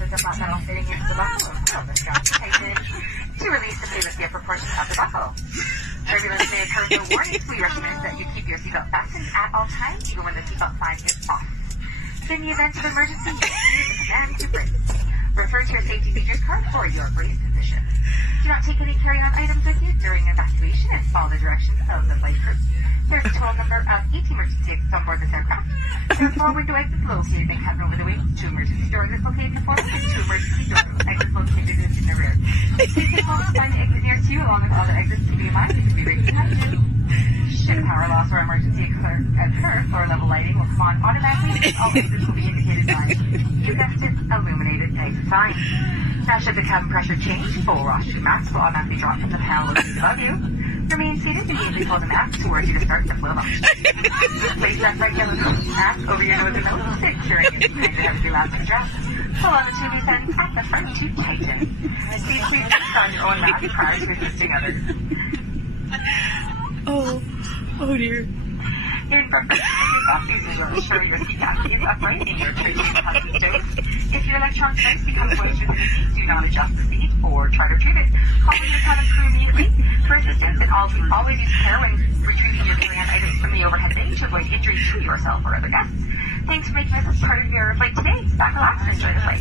passes a flat metal fitting into the buckle and pull the strap tighten to release the fluidity of proportions of the buckle. Turbulence may occur with no warnings. We recommend that you keep your seatbelt fastened at all times, even when the seatbelt sign is off. In the event of emergency, you use the command to brace. Refer to your safety features card for your brace position. Do not take any carry-on items with you during evacuation and follow the directions of the flight crew. There's a total number of 18 emergency exits on board this aircraft. There are 4 window exits located in the cabin over the wing, 2 emergency door exits located in the forward, and 2 emergency door exits located in the rear. Please take note to find the exit nearest you along with all the exits to be in mind. It can be right behind you. Should power loss or emergency occur, floor level lighting will come on automatically. All exits will be indicated by you guessed it, illuminated exit sign. Now, should the cabin pressure change, full oxygen mask will automatically drop from the panel located above you. Remain seated and immediately pull the mask towards you to start the flow of oxygen. Place that right yellow mask over your nose and mouth, securing it behind your heavily elastic dress. Pull on the two loose ends at the front to tighten. Please on your own mask prior to assisting others. Oh dear. In preference, please ensure your seat cavity is upright and your tray table has been stowed. If your electronic device becomes moist within the seat, do not adjust the seat or try to retrieve it. Call your cabin crew immediately for assistance, and always use care when retrieving your carry-on items from the overhead bin to avoid injury to yourself or other guests. Thanks for making this part of your flight today. Back relaxed and enjoy the flight.